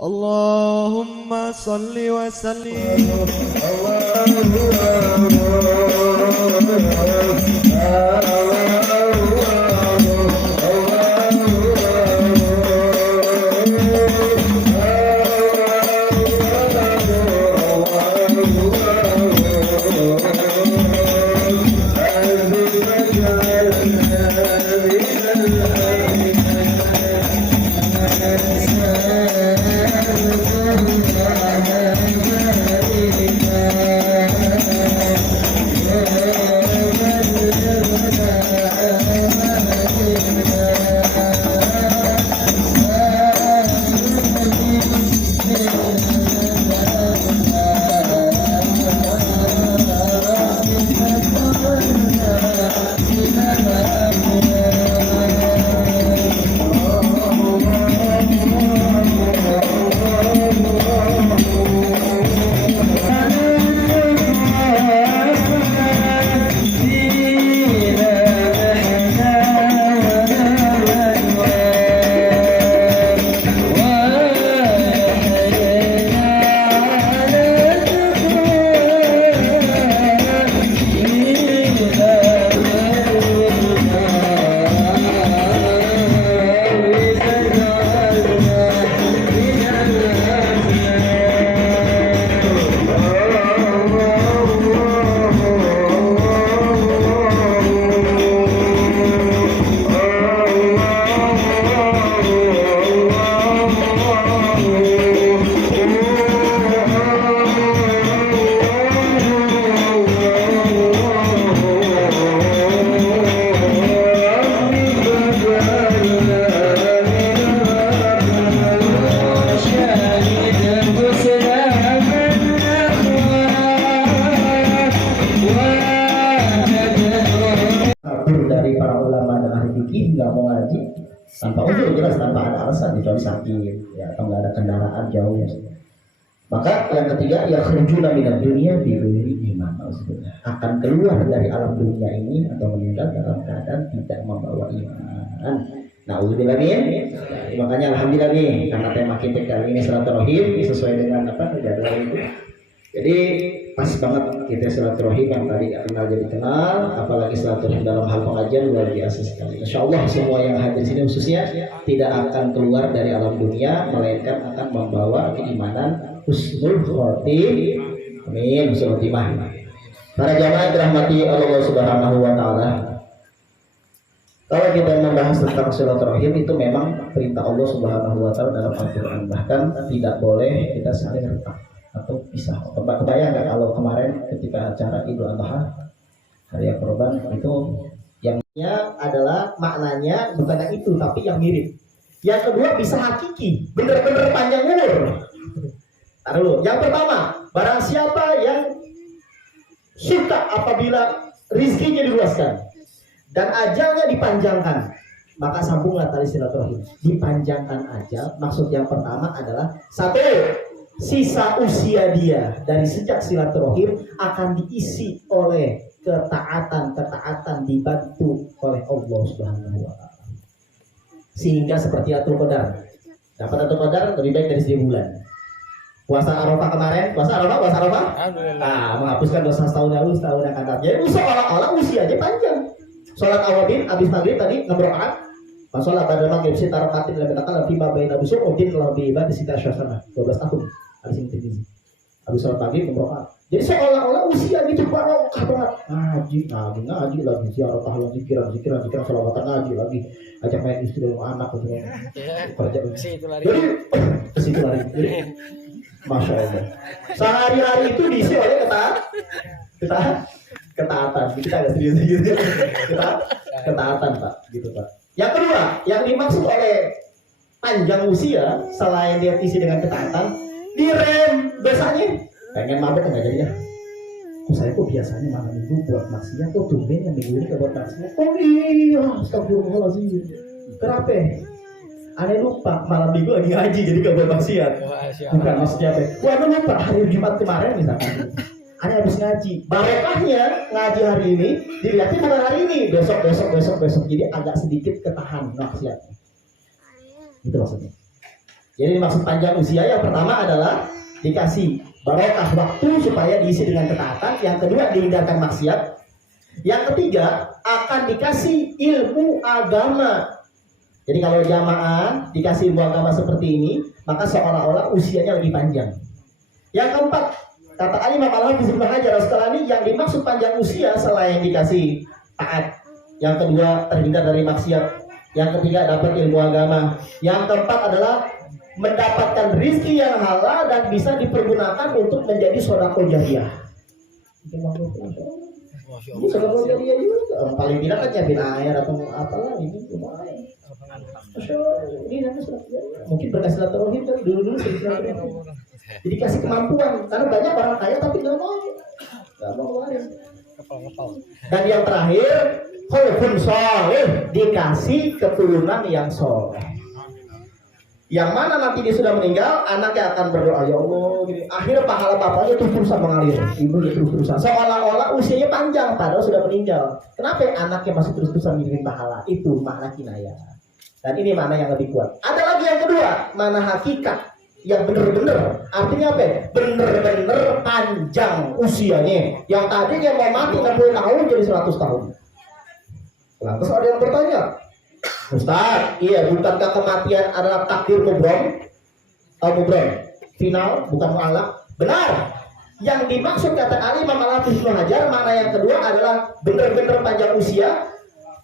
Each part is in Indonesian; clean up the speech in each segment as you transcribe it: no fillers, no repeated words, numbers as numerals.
Allahumma salli wa sallim. Dari para ulama dan ahli fikih nggak mau ngaji tanpa uzur, jelas tanpa ada alasan kecuali sakit ya, atau nggak ada kendaraan jauh ya. Maka yang ketiga, ya khurujuna minad dunya bi ghairi iman, maksudnya akan keluar dari alam dunia ini atau meninggal dalam keadaan tidak membawa iman. Nauzubillah min. Makanya alhamdulillah nih, karena tema kita kali ini silaturahim sesuai dengan apa jadwal itu. Jadi pas banget kita silaturahim yang tadi gak kenal jadi kenal, apalagi silaturahim dalam hal pengajian luar biasa sekali. Insya Allah semua yang hadir sini khususnya tidak akan keluar dari alam dunia, melainkan akan membawa keimanan husnul khotimah. Amin. Husnul khotimah. Para jamaah dirahmati Allah Subhanahu wa taala. Kalau kita membahas tentang silaturahim itu memang perintah Allah Subhanahu wa taala dalam Al-Qur'an. Bahkan tidak boleh kita saling retak atau pisah. Kebayang nggak kalau kemarin ketika acara Idul Adha hari Kurban itu yangnya adalah maknanya bukan itu tapi yang mirip. Yang kedua bisa hakiki, bener-bener panjang umur. Taruh dulu. Yang pertama, barang siapa yang suka apabila rizkinya diluaskan dan ajalnya dipanjangkan, maka sambunglah tali silaturahim. Dipanjangkan ajal, maksud yang pertama adalah satu, sisa usia dia dari sejak silaturahim akan diisi oleh ketaatan dibantu oleh Allah Subhanahu wa taala. Sehingga seperti Atul Qadar. Dapat Atul Qadar lebih baik dari 1000 bulan. Puasa Arafah kemarin, puasa Arafah. Alhamdulillah. Menghapuskan dosa setahun lalu, setahun yang akan datang. Jadi seolah-olah usianya panjang. Sholat awabin habis maghrib tadi 6 rakaat. Masalah pada maghrib sita rakaatin lebih takal lebih baina busur udin lebih ibadah sita syasana 12 tahun. Habis ini habis sholat maghrib 6 rakaat. Jadi seolah-olah usia itu barokah banget. Ngaji lagi, ziarah lagi, zikiran, selawatan ngaji lagi, ajak main istri dan anak gitu. Kerja jadi ke situ lari. Jadi Masya Allah. Sehari-hari itu diisi oleh ketaatan. Kita agak serius gitu. Ketaatan Pak, gitu Pak. Yang kedua, yang dimaksud oleh panjang usia selain dia isi dengan ketaatan, direm dosanya. Pengen mabuk nggak jadinya? Saya kok biasanya malam minggu buat maksiat, kok tumben yang minggu ini gak buat maksiat? Oh iya, astagfirullahaladzim. Kenapa? Aneh lupa malam minggu lagi ngaji jadi gak buat maksiat. Bukan maksudnya apa? Wah, aneh lupa hari Jumat kemarin misalkan. Aneh habis ngaji. Barokahnya ngaji hari ini dilihatnya pada hari ini. Besok. Jadi agak sedikit ketahan maksiat. Itu maksudnya. Jadi maksud panjang usia yang pertama adalah dikasih barokah waktu supaya diisi dengan ketaatan. Yang kedua dihindarkan maksiat. Yang ketiga akan dikasih ilmu agama. Jadi kalau jamaah dikasih ilmu agama seperti ini, maka seolah-olah usianya lebih panjang. Yang keempat, kata Imam Al-Hafiz Ibnu Hajar Al-Asqalani, yang dimaksud panjang usia selain dikasih taat, yang kedua terhindar dari maksiat, yang ketiga dapat ilmu agama, yang keempat adalah mendapatkan rizki yang halal dan bisa dipergunakan untuk menjadi sedekah jariyah. Ini sedekah jariyah juga. Paling tidak kan nyiapin air atau apalah ini lumayan. Ini namanya sedekah jariyah. Mungkin berkah silaturahim kan dulu silaturahim. Jadi kasih kemampuan, karena banyak orang kaya tapi nggak mau waris. Dan yang terakhir, khulfun sholih, dikasih keturunan yang soleh. Yang mana nanti dia sudah meninggal, anaknya akan berdoa, ya Allah, gini. Akhirnya pahala bapaknya terus-terusan mengalir, ibunya terus-terusan. Seolah-olah usianya panjang, padahal sudah meninggal. Kenapa anaknya masih terus-terusan mengirim pahala? Itu makna kinayah. Dan ini makna yang lebih kuat. Ada lagi yang kedua, makna hakikat yang bener-bener. Artinya apa? Bener-bener panjang usianya. Yang tadinya mau mati 60 tahun jadi 100 tahun. Lantas ada yang bertanya, Ustaz, iya, bukankah kematian adalah takdir mubrom? Mubrom, final, bukan mu'alaq? Benar. Yang dimaksud kata Imam Al-Hafiz Ibnu Hajar, makna yang kedua adalah benar-benar panjang usia.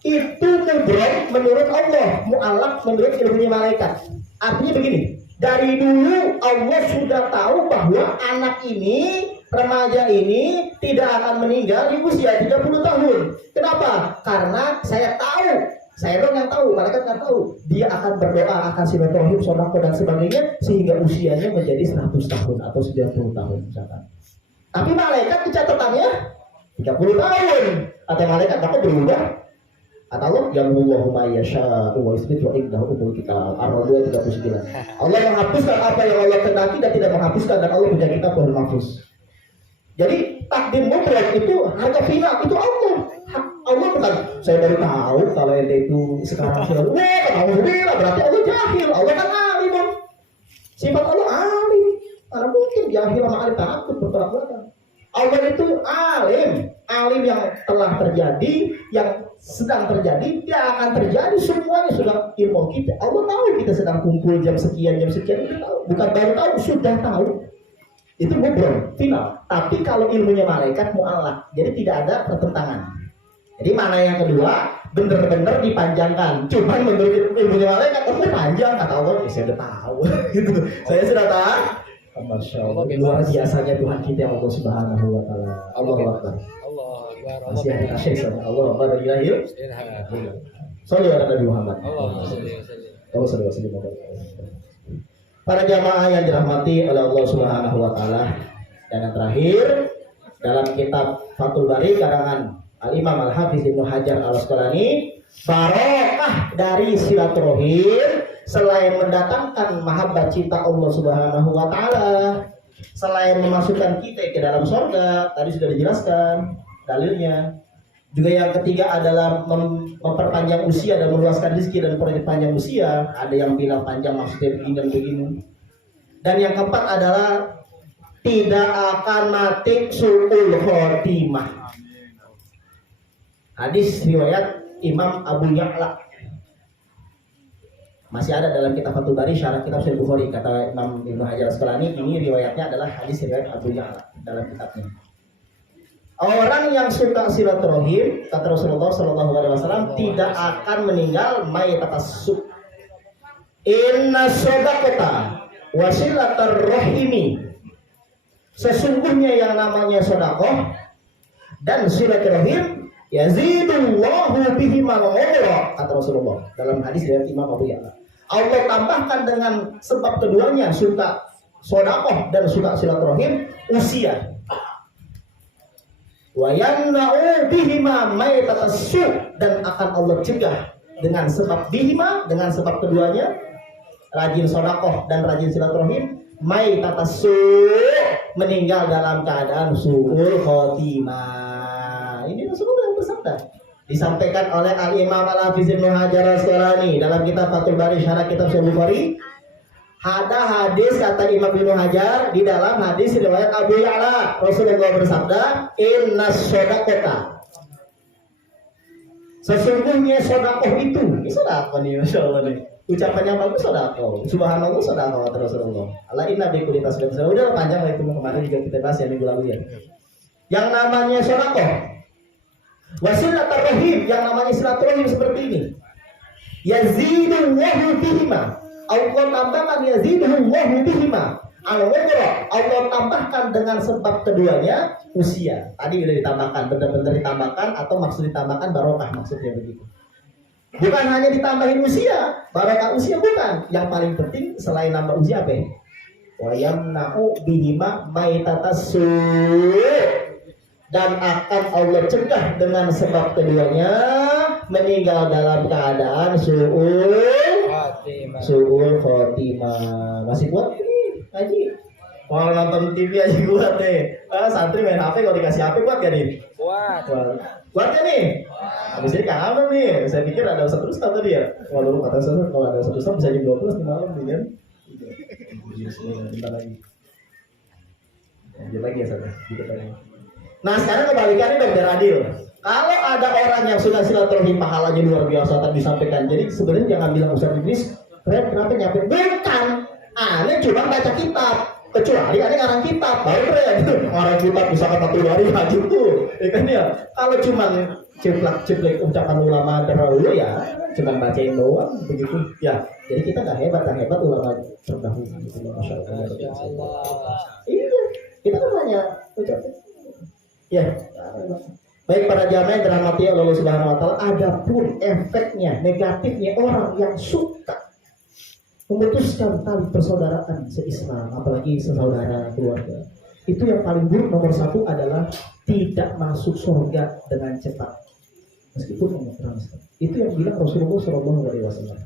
Itu mubrom menurut Allah, mu'alaq menurut ilmunya malaikat. Artinya begini, dari dulu Allah sudah tahu bahwa anak ini, remaja ini tidak akan meninggal di usia 30 tahun. Kenapa? Karena saya dong yang tahu, malaikat nggak tahu. Dia akan berdoa, akan silaturahim, sedekah dan sebagainya sehingga usianya menjadi 100 tahun atau 90 tahun misalkan. Tapi malaikat di catatannya 30 tahun. Atau malaikat takut berubah. Kata Allah, yamhullahu ma yasha'u wa yusbit wa indahu umul kitab. Ar-Ra'd 39. Allah menghapuskan apa yang Allah kehendaki dan tidak menghapuskan, dan Allah punya kitab Lauhul Mahfuz. Jadi takdir mutlak itu harga final itu Allah. Allah bukan saya baru tahu kalau ente itu sekarang sudah alhamdulillah berarti Allah jahil. Allah kan alim. Sifat Allah alim. Karena mungkin jahil sama alim takut bertolak belakang. Allah itu alim yang telah terjadi, yang sedang terjadi, yang akan terjadi, semuanya sudah ilmu kita. Allah tahu kita sedang kumpul jam sekian itu tahu. Bukan baru tahu, sudah tahu. Itu mubrah, final. Tapi kalau ilmunya malaikat mu'alaq, jadi tidak ada pertentangan. Jadi mana yang kedua, benar-benar dipanjangkan. Cuma menurut ilmunya malaikat, panjang, kata Allah, saya sudah tahu. Gitu. Saya sudah tahu. Masya Allah, luar biasanya Tuhan kita yang Allah Subhanahu wa Ta'ala. Allahu Akbar. Masih ada syekh sama Allah. Pada ilahil. Sallu ala Nabi Muhammad. Allah sallallahu alaihi wasallam. Para jamaah yang dirahmati oleh Allah Subhanahu wa Ta'ala. Dan yang terakhir, dalam kitab Fathul Bari karangan Al-Imam Al-Hafiz Ibnu Hajar Al-Asqalani, barokah dari silaturahim selain mendatangkan mahabbah cinta Allah Subhanahu wa Ta'ala, selain memasukkan kita ke dalam surga, tadi sudah dijelaskan dalilnya. Juga yang ketiga adalah memperpanjang usia dan meluaskan rezeki dan memperpanjang usia. Ada yang bilang panjang maksudnya begini dan begini. Dan yang keempat adalah tidak akan mati su'ul khotimah. Hadis riwayat Imam Abu Ya'la. Masih ada dalam kitab Fathul Bari syarah kitab Sahih Bukhari. Kata Imam Ibnu Hajar Asqalani, ini riwayatnya adalah hadis riwayat Abu Ya'la dalam kitabnya. Orang yang suka silaturahim, kata Rasulullah SAW, tidak akan meninggal mayatatasuk. Inna shadaqata wasilatar rahimi. Sesungguhnya yang namanya sedekah dan silaturahim yazidullahu bihi al-umra, kata Rasulullah dalam hadis dari Imam Abu Ya'la. Allah tambahkan dengan sebab keduanya, suka sedekah dan suka silaturahim, usia. Wa yamna'u bihima mayatatassu, dan akan Allah cegah dengan sebab bihima, dengan sebab keduanya, rajin sedekah dan rajin silaturahim, mayatatassu, meninggal dalam keadaan su'ul khotimah. Ini Rasulullah bersabda, disampaikan oleh Al-Imam Al-Hafiz Ibnu Hajar Asqalani dalam kitab Fathul Bari syarah kitab Sahih Bukhari. Ada hadis kata Imam Ibnu Hajar di dalam hadis riwayat Abu Ya'la, Rasulullah bersabda, "Innas shadaqata." Sesungguhnya sedekah itu, ini sedekah nih, masya Allah nih. Ucapannya bagus sedekah. Subhanallah sedekah kata Rasulullah. Allah inna bi kulli tasbih. Udah panjang lah itu kemarin juga kita bahas ya minggu lalu ya. Yang namanya sedekah, wasilaturrahim, yang namanya silaturahim seperti ini. Yazidullahu bihima. Allah tambahkan yazidullahu bihima. Allah tambahkan dengan sebab keduanya usia. Tadi udah ditambahkan, benar-benar ditambahkan atau maksud ditambahkan barokah, maksudnya begitu. Bukan hanya ditambahin usia, barokah usia bukan. Yang paling penting selain nambah usia apa? Wa yamna'u bihima maitatasu. Dan akan Allah cegah dengan sebab keduanya meninggal dalam keadaan su'ul khotimah. Masih kuat ini ngaji? Kalau nonton TV aja kuat deh. Santri main HP kalau dikasih HP kuat gak nih? Kuat kan nih? Habis ini kangen nih. Saya pikir ada Ustaz Rustam tadi ya. Walau kata saya kalau ada Ustaz Rustam bisa jam 12 di malam nih kan. Bentar lagi. Lanjut lagi ya Ustaz. Nah sekarang kebalikannya Dokter Adil. Kalau ada orang yang sudah silaturahim pahalanya luar biasa tadi disampaikan. Jadi sebenarnya jangan bilang Ustaz Idris, kenapa nyampe? Bukan. Aneh cuma baca kitab. Kecuali ada ngarang kitab, baru keren. Ngarang kitab bisa kata tuh hari wajib tuh. Ya kan ya. Kalau cuma ceplak ucapan ulama terdahulu ya, cuma bacain doang begitu. Ya. Jadi kita nggak hebat ulama terdahulu. Masya Allah. Iya. Kita kan hanya ucapan. Ya. Baik para jamaah yang dirahmati Allah Subhanahu wa taala, adapun efeknya negatifnya orang yang suka memutuskan tali persaudaraan se-Islam, apalagi sesaudara keluarga, itu yang paling buruk nomor satu adalah tidak masuk surga dengan cepat. Meskipun orang Islam. Itu yang bilang Rasulullah SAW.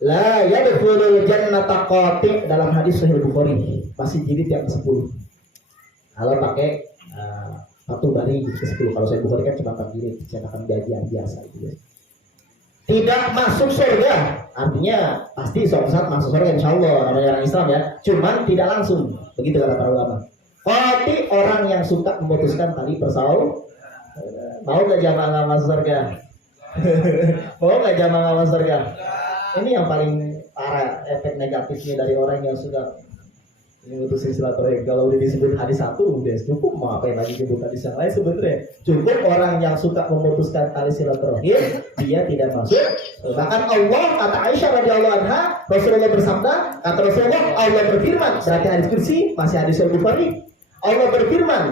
La yadkhulul jannata qati' dalam hadis Sahih Bukhari, masih jilid yang ke-10. Kalau pakai satu dari ke-10, kalau saya Bukhari kan cuma 4 jilid, cetakan gajian biasa itu ya. Tidak masuk surga, artinya pasti suatu saat masuk surga insya Allah namanya orang Islam ya, cuman tidak langsung, begitu kata para ulama. Tapi orang yang suka memutuskan tali persaudaraan, mau nggak jamaah nggak masuk surga? Mau nggak jamaah nggak masuk surga? Ini yang paling parah efek negatifnya dari orang yang suka memutuskan silaturahim. Kalau udah disebut hadis satu, udah cukup. Mau apa yang lagi disebut hadis yang lain sebenarnya? Cukup orang yang suka memutuskan tali silaturahim, dia tidak masuk. Bahkan Allah kata Aisyah radhiyallahu anha, Rasulullah bersabda, kata Rasulullah, Allah berfirman. Berarti hadis kursi masih hadis Bukhari. Allah berfirman,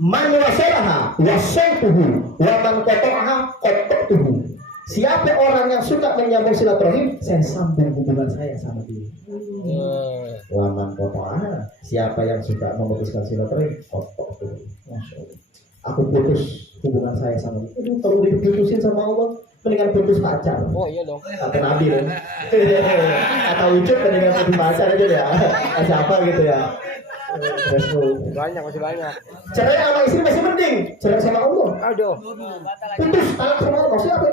Man wasalaha wasaituhu wa man qata'aha qata'tuhu. Siapa orang yang suka menyambung silaturahim, saya sambung hubungan saya sama dia. Waman qata'aha, siapa yang suka memutuskan silaturahim, qata'tuhu. Masyaallah. Aku putus hubungan saya sama dia. Aduh, kalau diputusin sama Allah, mendingan putus pacar. Oh iya dong. Kata Nabi kan. Atau ucup mendingan putus pacar aja ya. Siapa gitu ya. Masih banyak. Cerai sama istri masih penting. Cerai sama Allah. Aduh. Putus talak sama Allah. Maksudnya apa?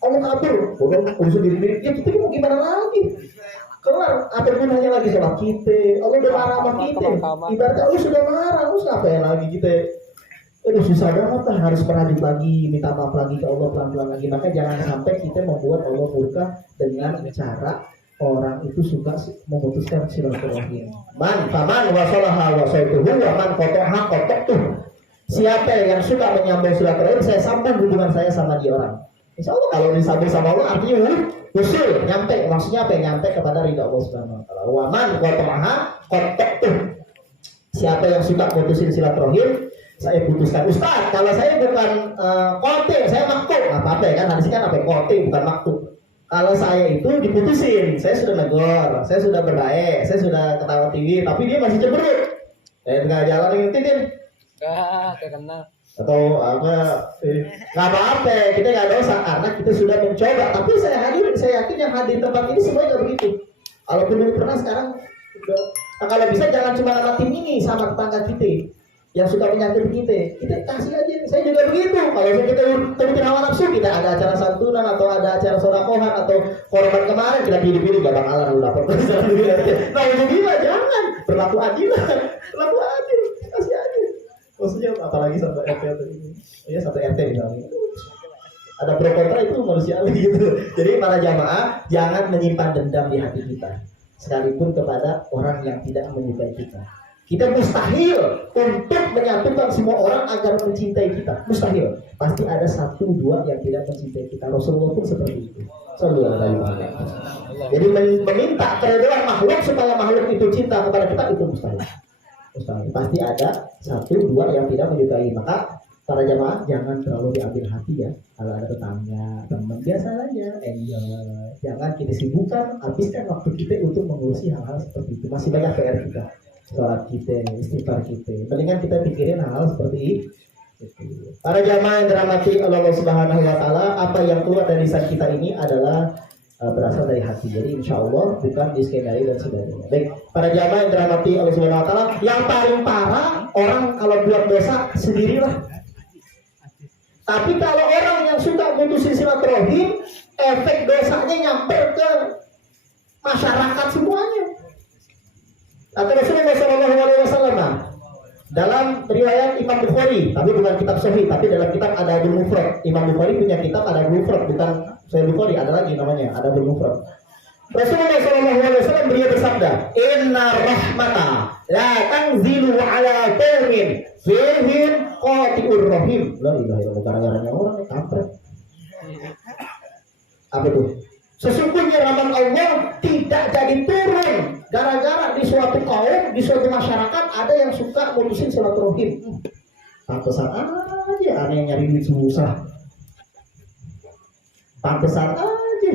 Allah kabur. Urusan diri. Ya kita mau gimana lagi? Keluar. Apa gunanya lagi sama kita? Allah udah marah sama kita. Ibaratnya Allah sudah marah. Terus ngapain lagi kita? Itu susah banget lah, harus berlanjut lagi, minta maaf lagi ke Allah pelan-pelan lagi. Maka jangan sampai kita membuat Allah murka dengan cara orang itu suka memutuskan silaturahim. Man faman wasalaha wasaituhu wa man qata'aha qata'tuhu. Siapa yang suka menyambung silaturahim, saya sambung hubungan saya sama dia orang. Insya Allah kalau disambung sama Allah artinya usul, nyampe. Maksudnya apa? Nyampe kepada ridha Allah Subhanahu wa taala. Wa man qata'aha qata'tuhu. Siapa yang suka memutuskan silaturahim, saya putuskan. Ustaz, kalau saya bukan kote, saya maktub. Apa-apa ya kan, hadis kan apa? Kote bukan maktub. Kalau saya itu diputusin, saya sudah negor, saya sudah berbaik, saya sudah ketawa tinggi, tapi dia masih cemberut. Saya tengah jalan ngikutin. Kenal. Atau apa? Nggak apa-apa, kita nggak dosa karena kita sudah mencoba. Tapi saya yakin yang hadir di tempat ini semuanya nggak begitu. Kalau belum pernah sekarang, nah, kalau bisa jangan cuma sama tim ini, sama tetangga kita. yang suka menyakiti kita kasih aja. Saya juga begitu. Kalau kita temuin hawa nafsu, kita ada acara santunan atau ada acara sodakohan atau korban kemarin kita pilih-pilih gak bakalan lu dapat. Nah gimana? Jangan berlaku adil, berlaku adil, kasih aja. Maksudnya apalagi satu RT atau ini, ya satu RT misalnya. Ada pro kontra itu manusiawi gitu. Jadi para jamaah jangan menyimpan dendam di hati kita, sekalipun kepada orang yang tidak menyukai kita. Kita mustahil untuk menyatukan semua orang agar mencintai kita. Mustahil. Pasti ada satu dua yang tidak mencintai kita. Rasulullah pun seperti itu. Sallallahu alaihi wasallam. Jadi meminta keridhaan makhluk supaya makhluk itu cinta kepada kita itu mustahil. Mustahil. Pasti ada satu dua yang tidak menyukai. Maka para jamaah jangan terlalu diambil hati ya. Kalau ada tetangga, teman biasa aja, enjoy. Jangan kita sibukkan, habiskan waktu kita untuk mengurusi hal-hal seperti itu. Masih banyak PR kita. Sholat kita, istighfar kita. Mendingan kita pikirin hal seperti itu. Para jamaah yang dirahmati Allah Subhanahu wa taala, apa yang keluar dari lisan kita ini adalah berasal dari hati. Jadi insya Allah bukan diskenari dan sebagainya. Baik, para jamaah yang dirahmati Allah Subhanahu wa taala, yang paling parah orang kalau buat dosa sendirilah. Tapi kalau orang yang suka putusin silaturahim, efek dosanya nyampe ke masyarakat semuanya. Kata Rasulullah SAW dalam riwayat Imam Bukhari, tapi bukan kitab Sahih, tapi dalam kitab Adabul Mufrad. Imam Bukhari punya kitab Adabul Mufrad, bukan Sahih Bukhari, ada lagi namanya Adabul Mufrad. Rasulullah SAW beliau bersabda, Inna rahmata la tanzilu ala qaumin fihim qati'ur rahim. La ilaha illallah, gara-garanya orang yang kampret. Apa itu? Sesungguhnya rahmat Allah tidak jadi turun gara-gara di suatu kaum, di suatu masyarakat ada yang suka mutusin silaturahim. Pantesan aja aneh nyari duit susah. Pantesan aja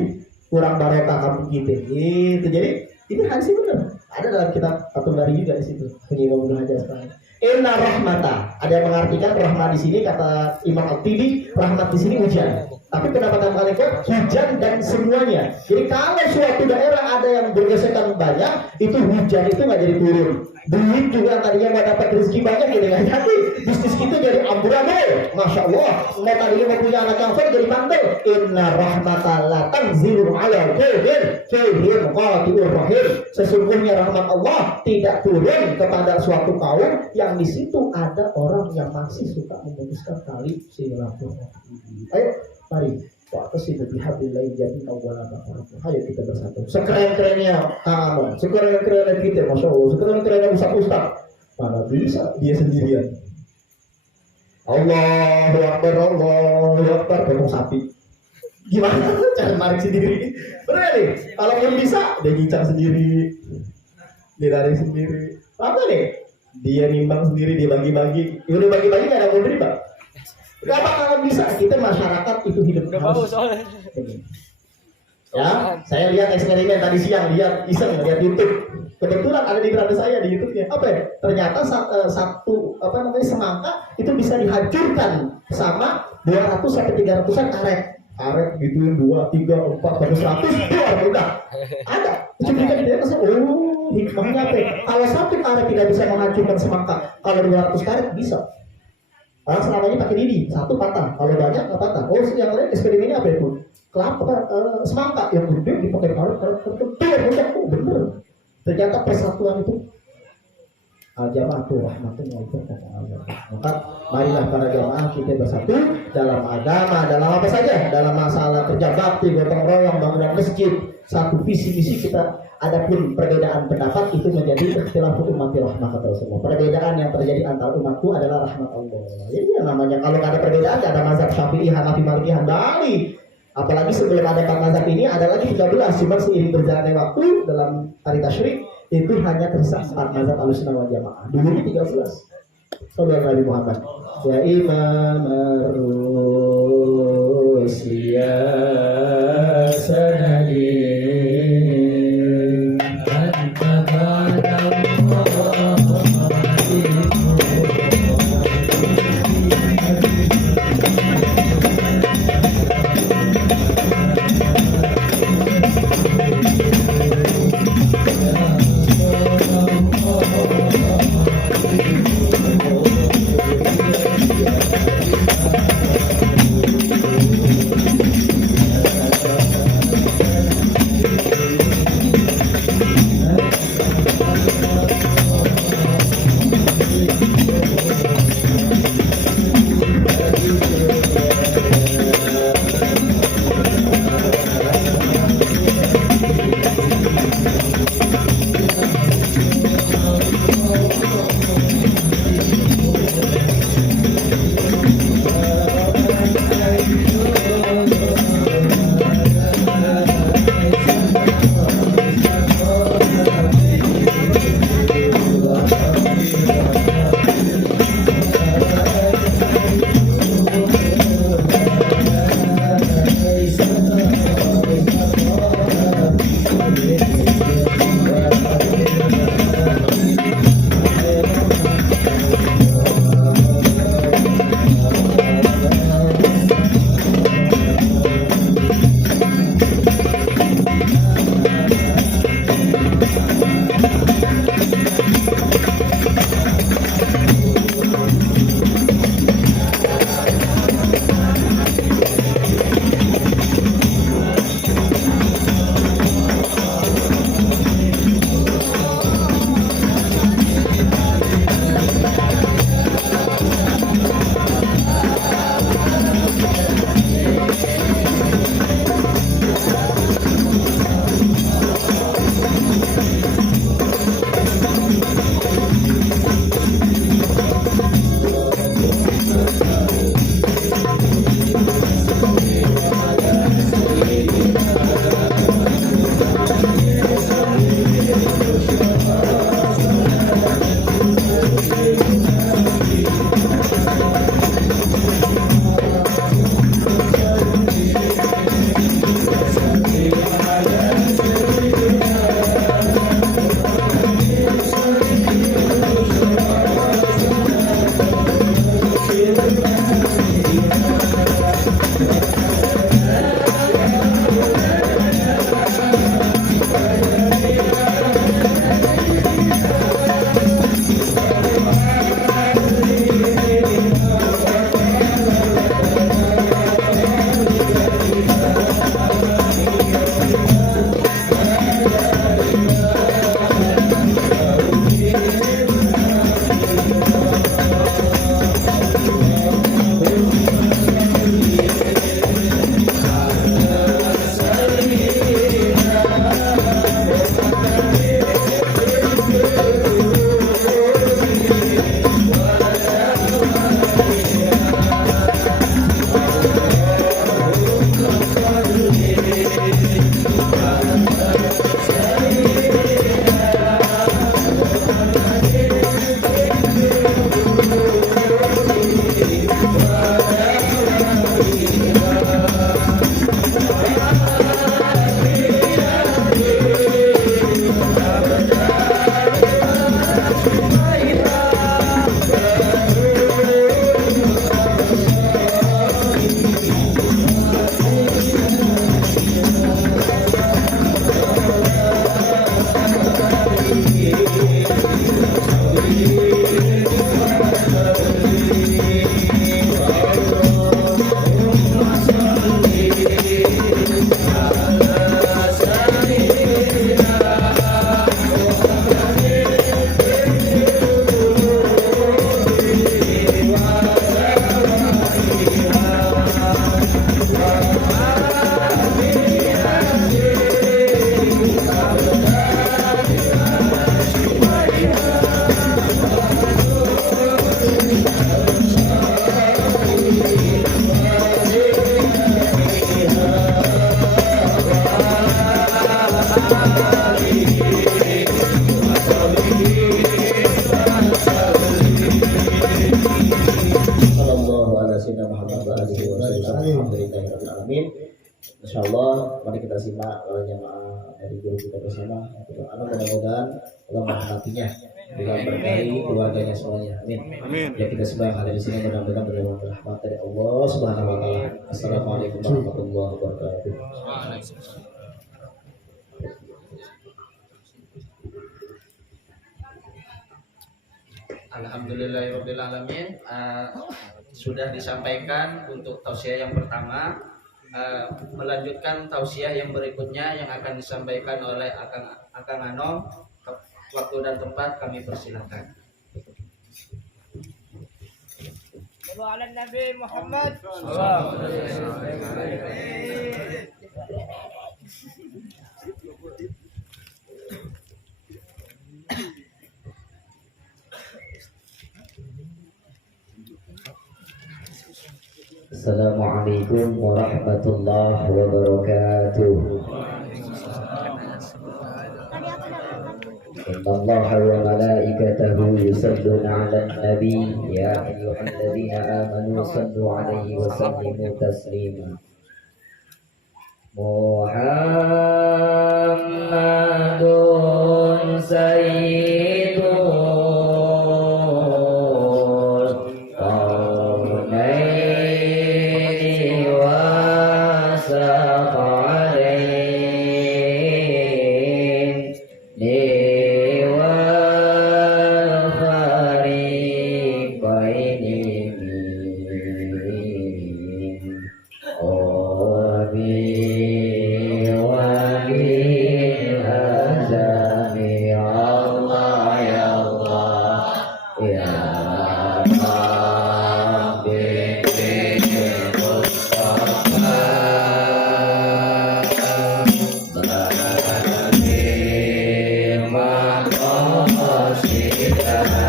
kurang barokah kampung kita. Gitu. Jadi ini hadis benar. Ada dalam kitab Fathul Bari juga di situ. Penyimpan Ibnu Hajar sekarang. Inna rahmata. Ada yang mengartikan rahmat di sini kata Imam At-Tibi, rahmat di sini hujan. Tapi pendapat yang paling kuat hujan dan semuanya. Jadi kalau suatu daerah ada yang bergesekan banyak, itu hujan itu nggak jadi turun. Duit juga tadinya mau dapat rezeki banyak jadi nggak jadi. Bisnis kita jadi amburadul. Masya Allah. Mau tadinya mau punya anak yang soleh jadi bandel. Inna rahmatallah tanzilu ala qaumin fihim qati'ur rahim. Sesungguhnya rahmat Allah tidak turun kepada suatu kaum yang di situ ada orang yang masih suka memutuskan tali silaturahim. Ayo. Mari, wa'tasimu bihablillahi jami'an wa la tafarraqu. Ayo kita bersatu. Sekeren-kerennya Kang, sekeren-kerennya kita, Masya Allah, sekeren-kerennya Ustaz. Mana bisa dia sendirian. Allahu Akbar, Allahu Akbar, kamu sapi. Gimana? Cara marik sendiri. Benar nih, kalau belum bisa, dia gincang sendiri, dia lari sendiri. Apa nih? Dia nimbang sendiri, dia bagi-bagi. Udah bagi-bagi nggak ada mau riba. Gak bakalan bisa, kita masyarakat itu hidup harus. Ya, saya lihat eksperimen tadi siang, lihat YouTube. Kebetulan ada di beranda saya di YouTube-nya. Apa ya? Ternyata satu semangka itu bisa dihancurkan sama 200 sampai 300-an karet. Karet gituin 2, 3, 4, sampai 100 keluar udah. Ada. Cuplikan dia kesel. Oh, hikmahnya apa? Kalau satu karet tidak bisa menghancurkan semangka, kalau 200 karet bisa. Orang selama ini pakai lidi, satu patah. Kalau banyak nggak patah. Oh, yang lain eksperimennya apa itu? Kelapa, semangka yang gede dipakai karet, bener. Ternyata persatuan itu jamaah tuh rahmatun wa barakatuh. Maka marilah para jamaah kita bersatu dalam agama, dalam apa saja, dalam masalah kerja bakti, gotong royong, bangunan masjid, satu visi misi kita. Adapun perbedaan pendapat itu menjadi ikhtilafu ummati rahmah kata Rasulullah. Perbedaan yang terjadi antara umatku adalah rahmat Allah. Jadi yang namanya kalau nggak ada perbedaan, ada mazhab Syafi'i, Hanafi, Maliki, Hambali. Apalagi sebelum ada mazhab ini ada lagi 13. Cuma seiring berjalannya waktu dalam hari tasyrik itu hanya tersisa 4 mazhab Ahlussunnah wal Jamaah. Dulu 13. Sallallahu Nabi Muhammad. Ya Imam Ar-Rusli sanadi. Insya Allah mari kita simak jamaah dari guru kita bersama. Mudah-mudahan Allah merahmatinya dengan berkahi keluarganya semuanya. Amin. Amin. Ya kita semua yang ada di sini mudah-mudahan mendapat rahmat dari Allah Subhanahu wa taala. Assalamualaikum warahmatullahi wabarakatuh. Alhamdulillahirabbil alamin. Sudah disampaikan untuk tausiah yang pertama. Melanjutkan tausiah yang berikutnya yang akan disampaikan oleh Akang Anom. Waktu dan tempat kami persilakan. Ala Nabi Muhammad. Assalamualaikum warahmatullahi wabarakatuh. Inna Allah wa malaikatahu yusalluna 'alan nabi ya ayyuhalladzina amanu sallu 'alaihi wa sallimu taslima. Muhammadun sayyidul qaumaini wa saqalain liwal fariqaini min Obi wali azami Allah ya Allah ya Rabbi Mustafa Bani maqasidana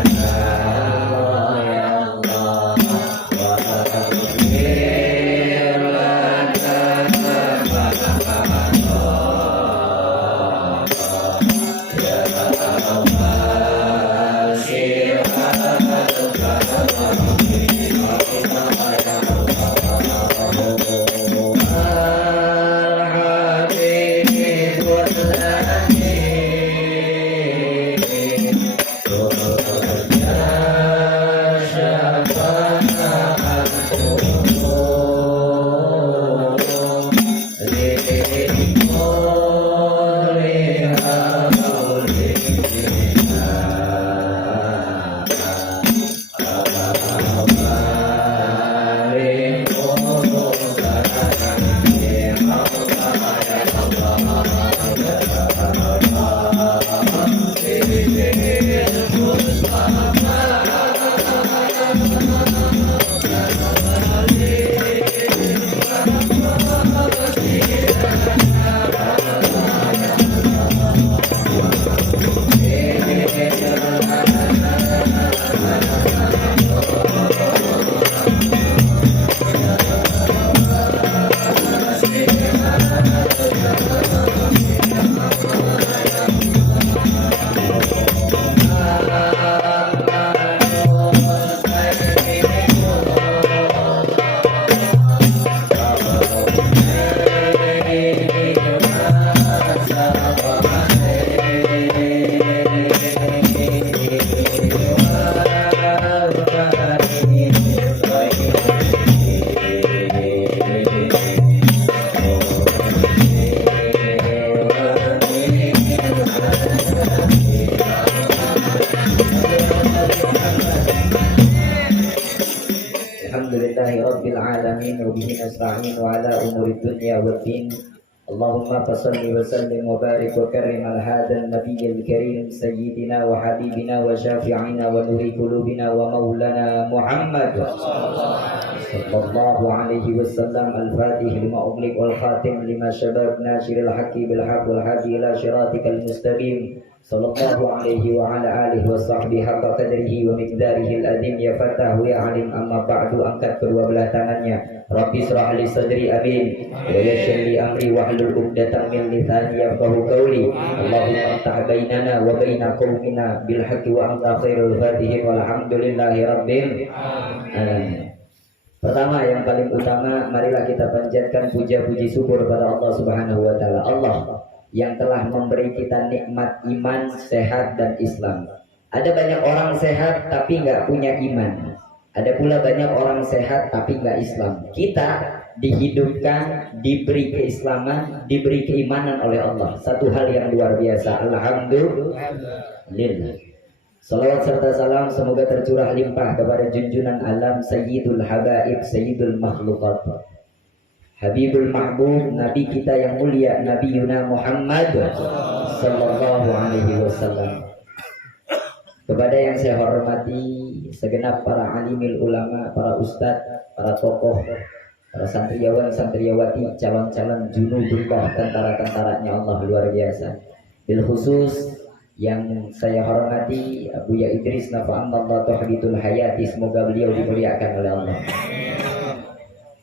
ya Allah wa Alhamdulillahi Rabbil Alamin wa bihi nasta'inu ala umuri dunya wad din. Allahumma fasalli wa sallim wa barik wa karrim ala hadha an-nabiyyil karim sayyidina wa habibina wa syafi'ina wa nuri qulubina wa maulana Muhammad sallallahu alaihi wasallam al-fatih lima ughliq wal khatim lima syabab nasiril haqqi bil haqq wal hadi ila syiratikal mustaqim sallallahu alaihi wa ala alihi wa sahbihi haqqa qadrihi wa miqdarihi al-adim ya fatahu ya alim amma ba'du. Angkat kedua belah tangannya. Rabbi shrah li sadri amin wa yassir li amri wahlul 'uqdatam min lisani yafqahu qawli. Allahumma iftah bainana wa baina qaumina bil haqqi wa anta khairul fatihin walhamdulillahi rabbil alamin. Pertama, yang paling utama, marilah kita panjatkan puja-puji syukur pada Allah Subhanahu wa taala. Allah yang telah memberi kita nikmat iman, sehat dan Islam. Ada banyak orang sehat tapi nggak punya iman. Ada pula banyak orang sehat tapi nggak Islam. Kita dihidupkan, diberi keislaman, diberi keimanan oleh Allah. Satu hal yang luar biasa. Alhamdulillah. Salawat serta salam semoga tercurah limpah kepada junjungan alam Sayyidul Habaib, Sayyidul Makhlukat, Habibul Mahbub, Nabi kita yang mulia, Nabi Yuna Muhammad Sallallahu Alaihi Wasallam. Kepada yang saya hormati segenap para alimil ulama, para ustadz, para tokoh, para santriawan, santriawati, calon-calon junubullah, tentara-tentaranya Allah luar biasa. Bil khusus yang saya hormati Buya Idris nafa'allahu tahbitul hayati, semoga beliau dimuliakan oleh Allah.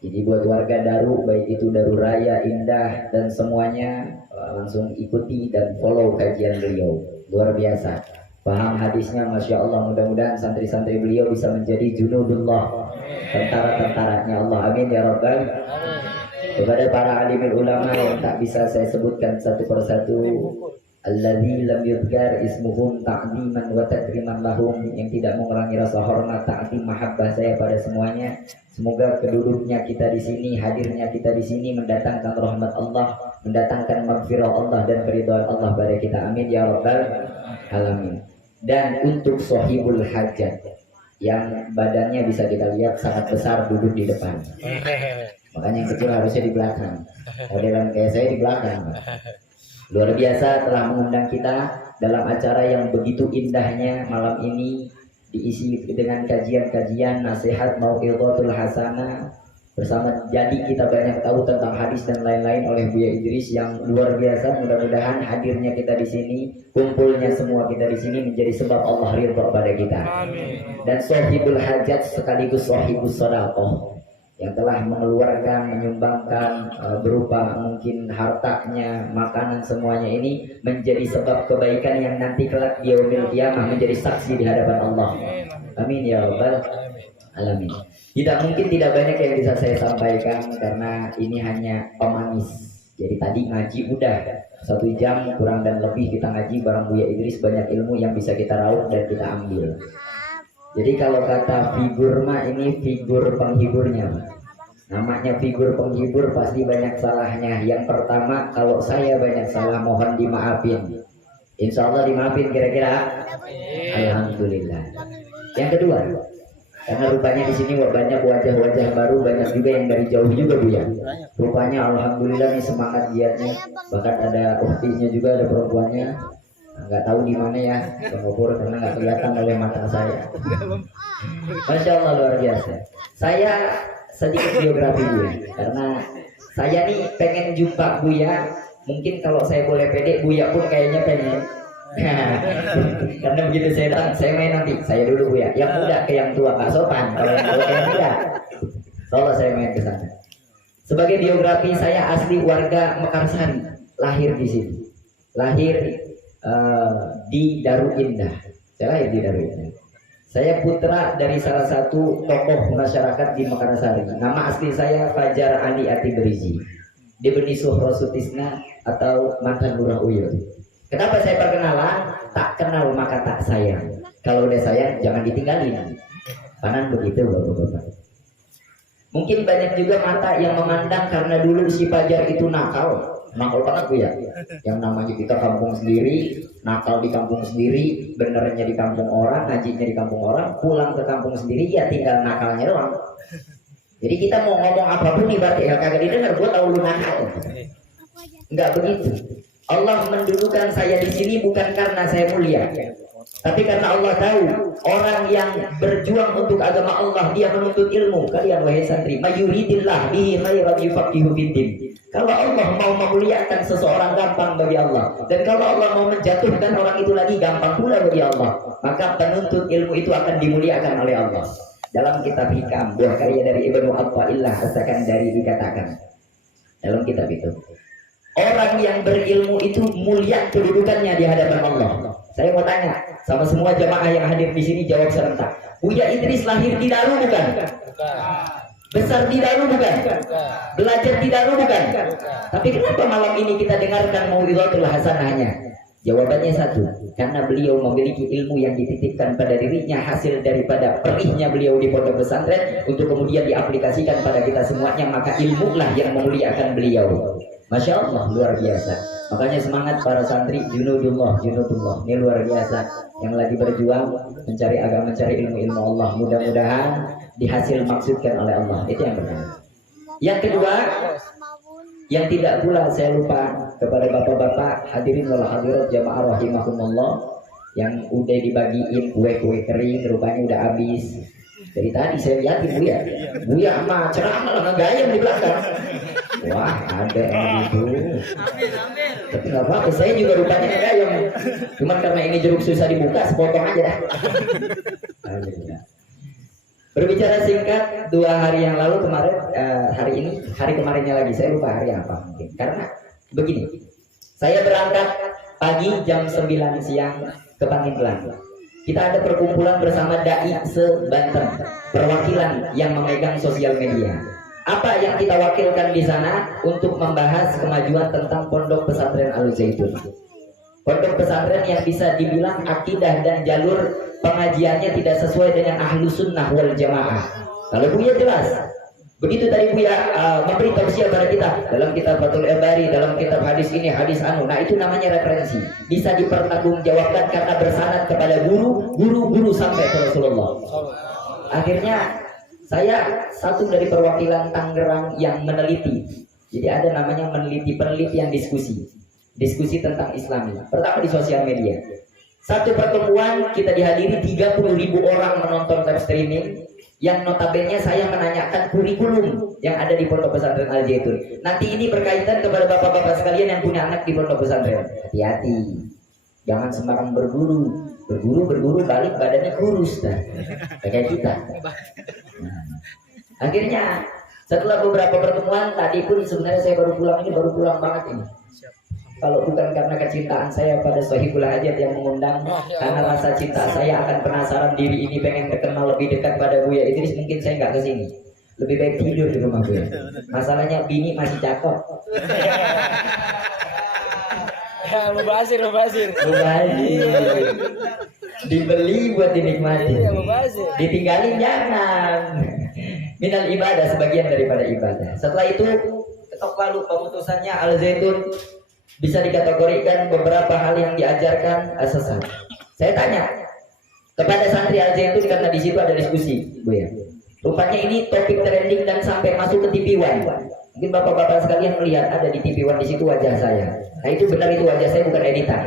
Jadi buat warga Daru, baik itu Daru Raya, Indah dan semuanya, langsung ikuti dan follow kajian beliau, luar biasa. Paham hadisnya, Masya Allah. Mudah-mudahan santri-santri beliau bisa menjadi junubullah, tentara-tentaranya Allah. Amin ya Rabbal. Kepada para alimul ulama yang tak bisa saya sebutkan satu persatu, alladzi lam yudhkar ismuhum ta'ziman wa takriman lahum, yang tidak mengurangi rasa hormat, ta'zim, mahabbah saya pada semuanya. Semoga keduduknya kita di sini, hadirnya kita di sini mendatangkan rahmat Allah, mendatangkan maghfirah Allah dan keridhaan Allah pada kita. Amin ya Rabbal alamin. Dan untuk sahibul hajat yang badannya bisa kita lihat sangat besar duduk di depan, makanya yang kecil harusnya di belakang. Modelan kayak saya di belakang. Luar biasa telah mengundang kita dalam acara yang begitu indahnya malam ini, diisi dengan kajian-kajian, nasihat, mau'izatul hasanah bersama. Jadi kita banyak tahu tentang hadis dan lain-lain oleh Buya Idris yang luar biasa. Mudah-mudahan hadirnya kita di sini, kumpulnya semua kita di sini menjadi sebab Allah ridha pada kita. Amin. Dan sahibul hajat sekaligus sahibus shadaqah, yang telah mengeluarkan, menyumbangkan berupa mungkin hartanya, makanan, semuanya ini menjadi sebab kebaikan yang nanti kelak di yaumil qiyamah menjadi saksi di hadapan Allah. Amin ya Rabbal alamin. Tidak mungkin tidak banyak yang bisa saya sampaikan karena ini hanya pemanis. Jadi tadi ngaji udah 1 jam kurang dan lebih kita ngaji bareng Buya Idris, banyak ilmu yang bisa kita raup dan kita ambil. Jadi kalau kata figur mah ini figur penghiburnya. Namanya figur penghibur pasti banyak salahnya. Yang pertama, kalau saya banyak salah mohon dimaafin. Insya Allah dimaafin kira-kira. Alhamdulillah. Yang kedua, karena rupanya di sini banyak wajah-wajah baru, banyak juga yang dari jauh juga Bu ya. Rupanya alhamdulillah nih semangat giatnya. Bahkan ada uktinya juga, ada perempuannya. Nggak tahu di mana ya, pengubur karena nggak kelihatan oleh mata saya. Masya Allah luar biasa. Saya sedikit biografi Buya, karena saya nih pengen jumpa Buya. Mungkin kalau saya boleh pede, Buya pun kayaknya pengen. Karena begitu saya datang, saya main nanti. Saya dulu Buya, yang muda ke yang tua, nggak sopan. Kalau yang tua ke yang muda, soalnya saya main ke sana. Sebagai biografi, saya asli warga Mekarsari, lahir di sini, lahir di Daru Indah. Saya lahir di Daru Indah. Saya putra dari salah satu tokoh masyarakat di Mekarsari. Nama asli saya Fajar Ali Atibrizi, Dibeni Suhro Sutisna atau mantan Lurah Uyut. Kenapa saya perkenalan? Tak kenal maka tak sayang. Kalau udah sayang jangan ditinggalin. Kanan begitu Bapak-bapak. Mungkin banyak juga mata yang memandang karena dulu si Fajar itu nakal. Nakal banget Bu ya. Yang namanya kita kampung sendiri, nakal di kampung sendiri, benernya di kampung orang, ngajinya di kampung orang, pulang ke kampung sendiri ya tinggal nakalnya doang. Jadi kita mau ngomong apapun nih berarti ya kagak didengar, gua tahu lu nakal. Enggak begitu. Allah mendudukan saya di sini bukan karena saya mulia, tapi karena Allah tahu orang yang berjuang untuk agama Allah, dia menuntut ilmu. Kalian wahai santri, mayuridillah bihi khairan yufaqihu fiddin. Kalau Allah mau memuliakan seseorang gampang bagi Allah, dan kalau Allah mau menjatuhkan orang itu lagi gampang pula bagi Allah. Maka penuntut ilmu itu akan dimuliakan oleh Allah. Dalam kitab Hikam, buah karya dari Ibnu Athaillah As-Sakandari dikatakan dalam kitab itu, orang yang berilmu itu mulia kedudukannya di hadapan Allah. Saya mau tanya sama semua jamaah yang hadir di sini, jawab serentak. Buya Idris lahir di Daru bukan? Besar di Daru bukan? Belajar di Daru bukan? Tapi kenapa malam ini kita dengarkan mau'izatul hasanahnya? Jawabannya satu, karena beliau memiliki ilmu yang dititipkan pada dirinya hasil daripada perihnya beliau di pondok pesantren untuk kemudian diaplikasikan pada kita semuanya, maka ilmu lah yang memuliakan beliau. Masya Allah, luar biasa. Makanya semangat para santri, junudullah, ini luar biasa. Yang lagi berjuang mencari agama, mencari ilmu-ilmu Allah, mudah-mudahan dihasil maksudkan oleh Allah. Itu yang pertama. Yang kedua, yang tidak pula saya lupa kepada bapak-bapak hadirin wal hadirat jamaah rahimakumullah, yang udah dibagiin kue-kue kering rupanya udah habis. Dari tadi saya lihatin Buya sama ceramah lah ngegayam di belakang. Wah, ada yang gitu. Tapi nggak apa-apa, saya juga rupanya ngegayam. Cuman karena ini jeruk susah dibuka, sepotong aja dah. Berbicara singkat, 2 hari yang lalu kemarin, hari kemarinnya lagi, saya lupa hari apa mungkin. Karena begini, saya berangkat pagi jam 9 siang ke Pangitlan. Kita ada perkumpulan bersama Dai se-Banten, perwakilan yang memegang sosial media. Apa yang kita wakilkan di sana untuk membahas kemajuan tentang Pondok Pesantren Al Zaitun. Pondok pesantren yang bisa dibilang akidah dan jalur pengajiannya tidak sesuai dengan ahlu sunnah wal jamaah. Kalau Buya jelas, begitu tadi Buya memberi tausiah pada kita dalam kitab Fathul Bari, dalam kitab hadis ini, hadis anu. Nah itu namanya referensi, bisa dipertanggungjawabkan karena bersanad kepada guru sampai ke Rasulullah. Akhirnya saya satu dari perwakilan Tangerang yang meneliti. Jadi ada namanya penelitian diskusi tentang Islami. Pertama di sosial media. Satu pertemuan kita dihadiri 30.000 orang menonton live streaming, yang notabene saya menanyakan kurikulum yang ada di Pondok Pesantren Al Zaitun. Nanti ini berkaitan kepada bapak-bapak sekalian yang punya anak di Pondok Pesantren. Hati-hati, jangan sembarang berguru balik badannya kurus dah, kayak kita. Nah, akhirnya setelah beberapa pertemuan tadi pun sebenarnya saya baru pulang banget ini. Kalau bukan karena kecintaan saya pada Sohibul Hajat yang mengundang, karena rasa cinta saya akan penasaran diri ini pengen kenal lebih dekat pada Buya Idris, mungkin saya nggak kesini. Lebih baik tidur di rumah Buya. Masalahnya bini masih cakep. Mubazir. Dibeli buat dinikmati. Ditinggalin jangan. Minal ibadah, sebagian daripada ibadah. Setelah itu ketok palu pemutusannya Al Zaitun bisa dikategorikan beberapa hal yang diajarkan sesat. Saya tanya kepada santri Al Zaitun karena di situ ada diskusi, Bu ya. Rupanya ini topik trending dan sampai masuk ke TV One. Mungkin bapak-bapak sekalian melihat ada di TV One di situ wajah saya. Nah itu benar, itu wajah saya, bukan editan.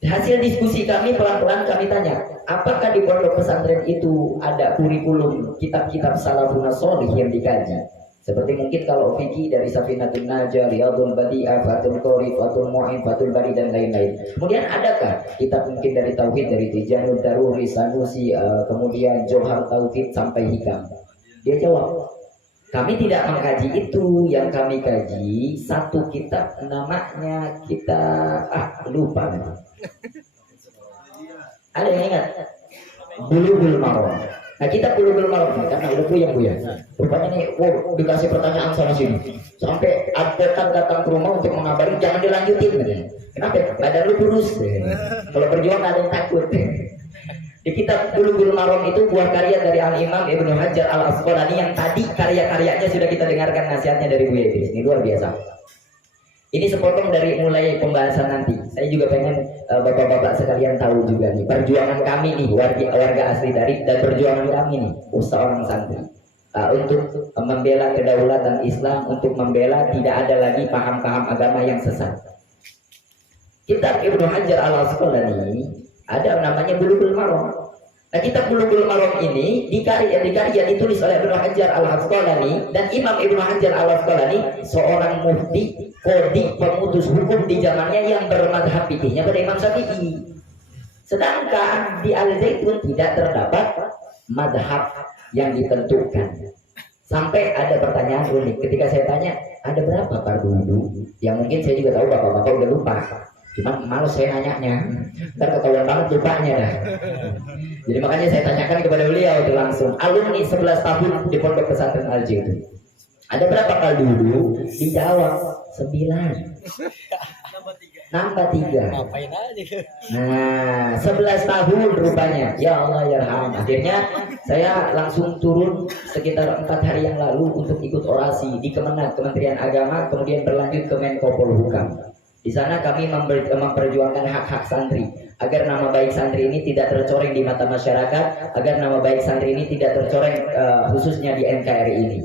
Hasil diskusi kami pelan-pelan kami tanya, apakah di pondok pesantren itu ada kurikulum kitab-kitab salafun sholih yang dikaji? Seperti mungkin kalau fikih dari Safinatun Najah, Riyadhul Badi'ah, Fathul Qorib, Fathul Mu'in, Fathul Bari dan lain-lain. Kemudian adakah kitab mungkin dari Tauhid, dari Tijanud Daruri, Sanusi, kemudian Johar Tauhid sampai Hikam? Dia jawab, kami tidak mengkaji itu. Yang kami kaji satu kitab namanya lupa nanti. Ada yang ingat? Bulughul Maram. Nah kita Bulughul Maram karena udah puyeng Bu ya. Rupanya nih, dikasih pertanyaan sana sini. Sampai advokat datang ke rumah untuk mengabari jangan dilanjutin. Kenapa? Badan lu kurus. Kalau berjuang ada yang takut. Di kitab Bulughul Maram itu buah karya dari Al-Imam Ibnu Hajar Al-Asqalani yang tadi karya-karyanya sudah kita dengarkan nasihatnya dari Buya Idris. Ini luar biasa. Ini sepotong dari mulai pembahasan nanti. Saya juga pengen bapak-bapak sekalian tahu juga nih perjuangan kami nih warga asli dari dan perjuangan kami nih seorang santri untuk membela kedaulatan Islam, untuk membela tidak ada lagi paham-paham agama yang sesat. Kitab Ibnu Hajar Al-Asqalani ada namanya Bulughul Maram. Nah kitab Bulughul Maram ini dikarya ditulis oleh Ibnu Hajar Al-Asqalani, dan Imam Ibnu Hajar Al-Asqalani seorang mufti, qadhi, pemutus hukum di zamannya yang bermadhab fikihnya pada Imam Syafi'i. Sedangkan di Al Zaitun tidak terdapat madhab yang ditentukan. Sampai ada pertanyaan unik ketika saya tanya ada berapa fardu wudu, yang mungkin saya juga tahu bapak-bapak udah lupa. Cuma malu saya nanyanya, ntar ketahuan banget lupanya dah. Jadi makanya saya tanyakan kepada beliau itu langsung. Alumni 11 tahun di Pondok Pesantren Al itu. Ada berapa kali dulu? Dijawab 9. Nambah 3. Ngapain aja? Nah, 11 tahun rupanya. Ya Allah ya Rahman. Akhirnya saya langsung turun sekitar 4 hari yang lalu untuk ikut orasi di Kemenag, Kementerian Agama, kemudian berlanjut ke Menko Polhukam. Di sana kami memperjuangkan hak-hak santri agar nama baik santri ini tidak tercoreng di mata masyarakat, agar nama baik santri ini tidak tercoreng khususnya di NKRI ini.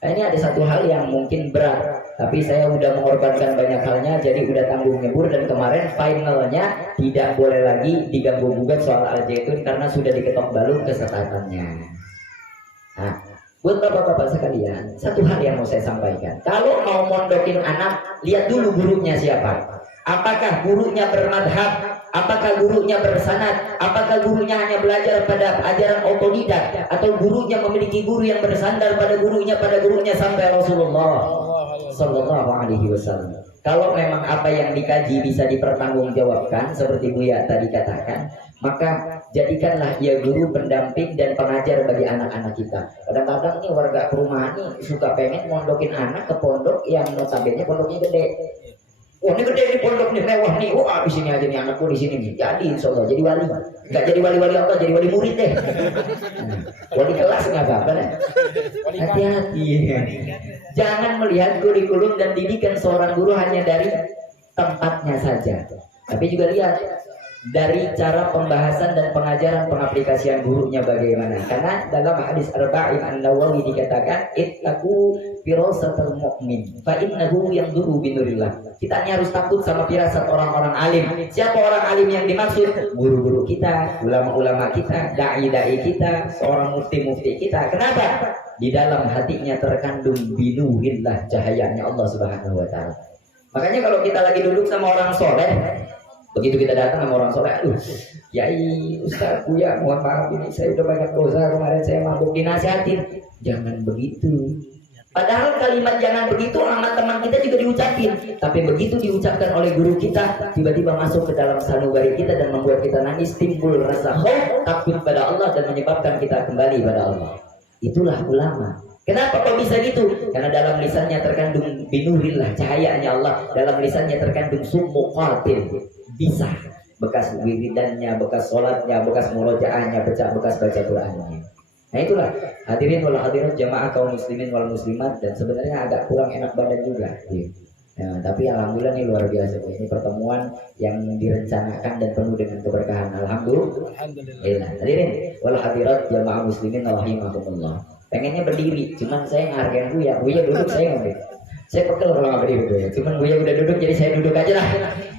Nah, ini ada satu hal yang mungkin berat, tapi saya udah mengorbankan banyak halnya, jadi udah tanggung nyebur dan kemarin finalnya tidak boleh lagi diganggu gugat soal Al-Zaitun karena sudah diketok balu kesetatannya. Nah, buat bapak-bapak sekalian, satu hal yang mau saya sampaikan. Kalau mau mondokin anak, lihat dulu gurunya siapa. Apakah gurunya bermadhab? Apakah gurunya bersanad? Apakah gurunya hanya belajar pada ajaran otodidak? Atau gurunya memiliki guru yang bersandar pada gurunya sampai Rasulullah Sallallahu Alaihi Wasallam. Kalau memang apa yang dikaji bisa dipertanggungjawabkan seperti Buya tadi katakan, maka jadikanlah ia guru, pendamping dan pengajar bagi anak-anak kita. Kadang-kadang nih warga perumahan nih suka pengen mondokin anak ke pondok yang notabene pondoknya gede. Wah ini gede, ini pondok nih, mewah nih. Wah di sini aja nih anakku di sini nih. Jadi insya Allah jadi wali. Enggak jadi wali-wali Allah, jadi wali murid deh. Wali kelas nggak apa-apa deh. Hati-hati. Jangan melihat kurikulum dan didikan seorang guru hanya dari tempatnya saja, tapi juga lihat dari cara pembahasan dan pengajaran pengaplikasian gurunya bagaimana. Karena dalam hadis Arba'in An-Nawawi dikatakan ittaqu firasatal mu'min fa innahu yanzuru binurillah. Kita hanya harus takut sama firasat orang-orang alim. Siapa orang alim yang dimaksud? Guru-guru kita, ulama-ulama kita, dai-dai kita, seorang mufti-mufti kita. Kenapa? Di dalam hatinya terkandung binurillah, cahayanya Allah Subhanahu wa taala. Makanya kalau kita lagi duduk sama orang soleh, begitu kita datang sama orang soleh, aduh, yai, Ustaz, Buya, mohon maaf ini saya udah banyak dosa kemarin, saya mabuk, dinasihatin. Jangan begitu. Padahal kalimat jangan begitu sama teman kita juga diucapin, tapi begitu diucapkan oleh guru kita, tiba-tiba masuk ke dalam sanubari kita dan membuat kita nangis, timbul rasa khauf, takut pada Allah dan menyebabkan kita kembali pada Allah. Itulah ulama. Kenapa kok bisa gitu? Karena dalam lisannya terkandung binurillah, cahayanya Allah. Dalam lisannya terkandung summu qatil, bisa bekas wiridannya, bekas sholatnya, bekas murojaahnya, bekas baca Qur'annya. Nah itulah hadirin wal hadirat jamaah kaum muslimin wal muslimat, dan sebenarnya agak kurang enak badan juga. Nah, tapi alhamdulillah ini luar biasa. Ini pertemuan yang direncanakan dan penuh dengan keberkahan. Alhamdulillah. Hadirin wal hadirat jamaah muslimin rahimakumullah. Pengennya berdiri, cuman saya ngargain Buya duduk, saya nggak. Saya pegel kalau nggak berdiri Buya. Cuman Buya udah duduk, jadi saya duduk aja lah.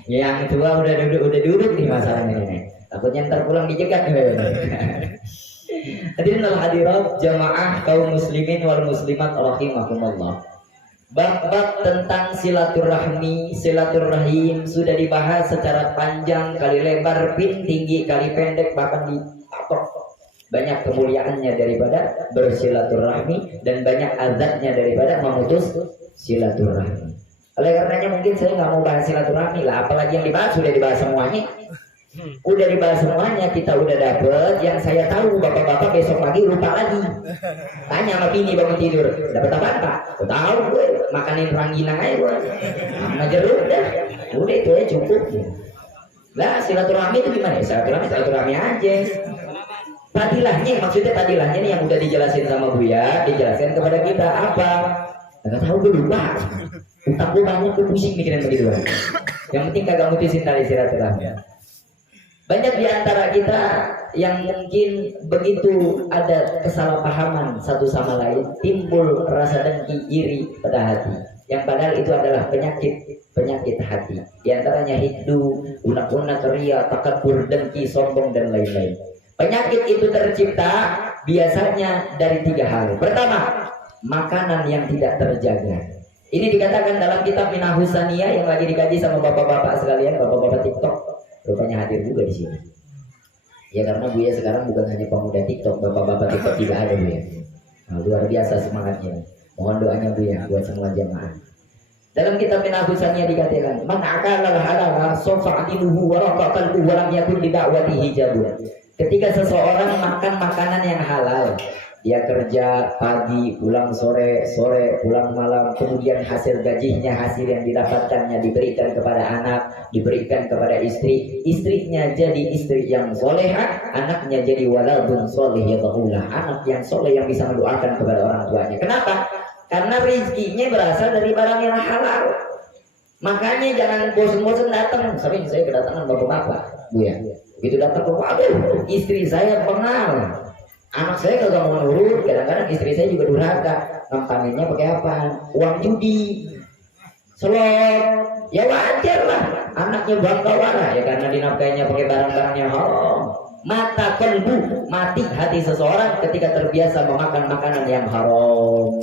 Yang tua udah duduk nih masalahnya nih. Takutnya ntar pulang dijegat. Hadirin al hadirat jamaah kaum muslimin wal muslimat rahimakumullah. Bab-bab tentang silaturahim sudah dibahas secara panjang, kali lebar, pin tinggi, kali pendek, bahkan dipatok. Banyak kemuliaannya daripada bersilaturahmi dan banyak azabnya daripada memutus silaturahmi. Oleh karenanya mungkin saya nggak mau bahas silaturahmi lah, apalagi yang dibahas sudah dibahas semuanya. Udah dibahas semuanya, kita udah dapet. Yang saya tahu bapak-bapak besok pagi lupa lagi. Tanya sama bini bangun tidur, dapat apa Pak? Tahu gue, makanin rangginang aja gue. Sama jeruk dah. Udah itu aja cukup. Lah silaturahmi itu gimana? Silaturahmi aja. Padilahnya, maksudnya padilahnya nih yang udah dijelasin sama Buya, dijelaskan kepada kita apa? Nggak tahu gue lupa. Otak gue banyak, gue pusing mikirin begitu. Yang penting kagak mutusin tali silaturahmi. Banyak di antara kita yang mungkin begitu ada kesalahpahaman satu sama lain, timbul rasa dengki, iri pada hati. Yang padahal itu adalah penyakit hati. Di antaranya hiddu, unak-unak, ria, takabur, dengki, sombong dan lain-lain. Penyakit itu tercipta biasanya dari 3 hal. Pertama, makanan yang tidak terjaga. Ini dikatakan dalam kitab Minahus Saniyah yang lagi dikaji sama bapak-bapak sekalian, bapak-bapak TikTok. Rupanya hadir juga di sini. Ya karena Buya sekarang bukan hanya pemuda TikTok, bapak-bapak TikTok juga ada Buya. Nah, luar biasa semangatnya. Mohon doanya Buya buat semua jamaah. Dalam kitab Minahusanya dikatakan, "Man akala halala sofa adiluhu wa raqaqalhu wa lam yakun li da'watihi hijabun." Ketika seseorang makan makanan yang halal, dia kerja pagi, pulang sore, sore pulang malam, kemudian hasil gajinya, hasil yang didapatkannya diberikan kepada anak, diberikan kepada istri, istrinya jadi istri yang soleha, anaknya jadi waladun soleh yad'ulah, anak yang soleh yang bisa mendoakan kepada orang tuanya. Kenapa? Karena rezekinya berasal dari barang yang halal. Makanya jangan bosan-bosan datang. Sering saya kedatangan bapak-bapak, Bu ya. Begitu datang ke aduh, istri saya pengal, anak saya kagak mau nurut. Kadang-kadang istri saya juga durhaka. Nampanginnya pakai apa? Uang judi, slot. Ya wajar lah, anaknya bangkawara ya karena dinafkainya pakai barang-barang yang haram. Mata kalbu, mati hati seseorang ketika terbiasa memakan makanan yang haram.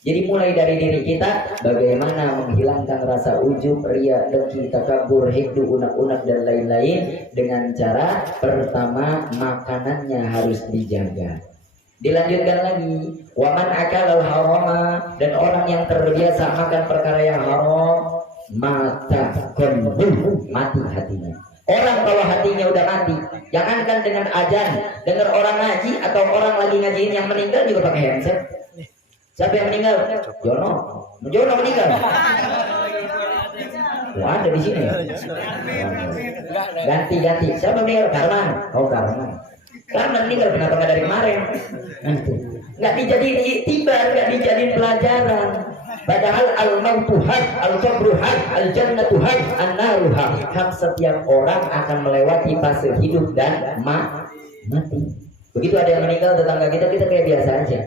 Jadi mulai dari diri kita, bagaimana menghilangkan rasa ujub, riya, dengki, takabur, hikdu, unak-unak dan lain-lain dengan cara pertama makanannya harus dijaga. Dilanjutkan lagi, waman akalal harama, dan orang yang terbiasa makan perkara yang haram, mata kalbu, mati hatinya. Orang kalau hatinya udah mati, jangankan dengan azan, dengar orang ngaji atau orang lagi ngajiin yang meninggal juga pakai handset. Siapa yang meninggal? Jono meninggal. Wah, ada di sini. Ganti. Siapa meninggal? Karman. Oh, Karman. Karman meninggal kenapa nggak dari kemarin? Nggak dijadiin iktibar, nggak dijadiin pelajaran. Padahal al-mautu hak, al-qabru hak, al-jannatu hak, an-naru hak. Hak setiap orang akan melewati fase hidup dan mati. Begitu ada yang meninggal tetangga kita kayak biasa aja.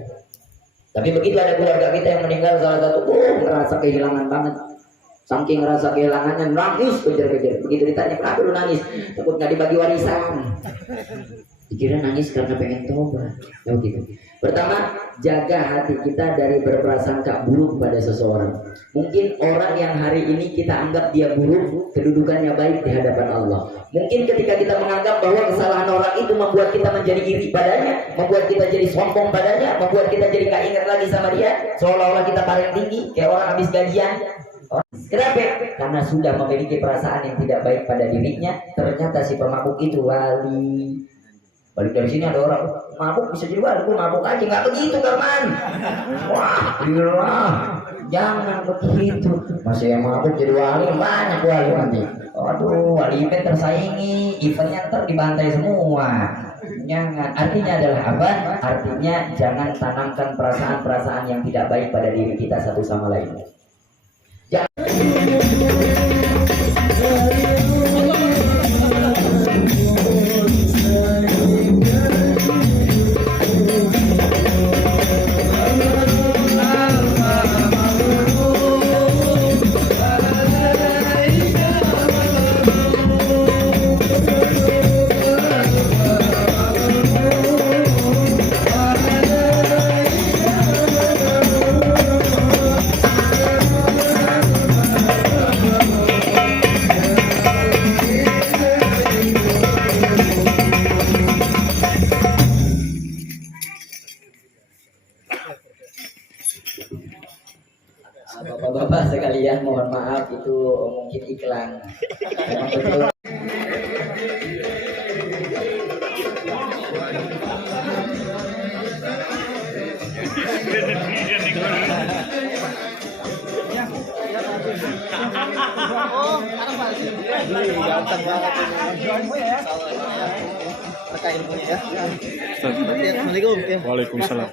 Tapi begitu ada keluarga kita yang meninggal salah satu, merasa kehilangan banget. Saking ngerasa kehilangannya nangis kejar-kejar. Begitu ditanya kenapa lu nangis? Takut nggak dibagi warisan. Dikira nangis karena pengen tobat. Ya gitu. Pertama, jaga hati kita dari berprasangka buruk pada seseorang. Mungkin orang yang hari ini kita anggap dia buruk, kedudukannya baik di hadapan Allah. Mungkin ketika kita menganggap bahwa kesalahan orang itu membuat kita menjadi iri padanya, membuat kita jadi sombong padanya, membuat kita jadi gak ingat lagi sama dia, seolah-olah kita paling tinggi, kayak orang habis gajian. Kenapa? Karena sudah memiliki perasaan yang tidak baik pada dirinya. Ternyata si pemabuk itu wali. Balik dari sini ada orang mabuk bisa jadi wali, gue mabuk aja, nggak begitu Karman. Wah, gila, jangan begitu. Masih yang mabuk jadi wali banyak wali nanti. Waduh, wali event tersaingi, eventnya ntar dibantai semua. Jangan. Artinya adalah apa? Artinya jangan tanamkan perasaan-perasaan yang tidak baik pada diri kita satu sama lain. Bapak-bapak sekalian, mohon maaf itu mungkin iklan. Memang betul. Waalaikumsalam.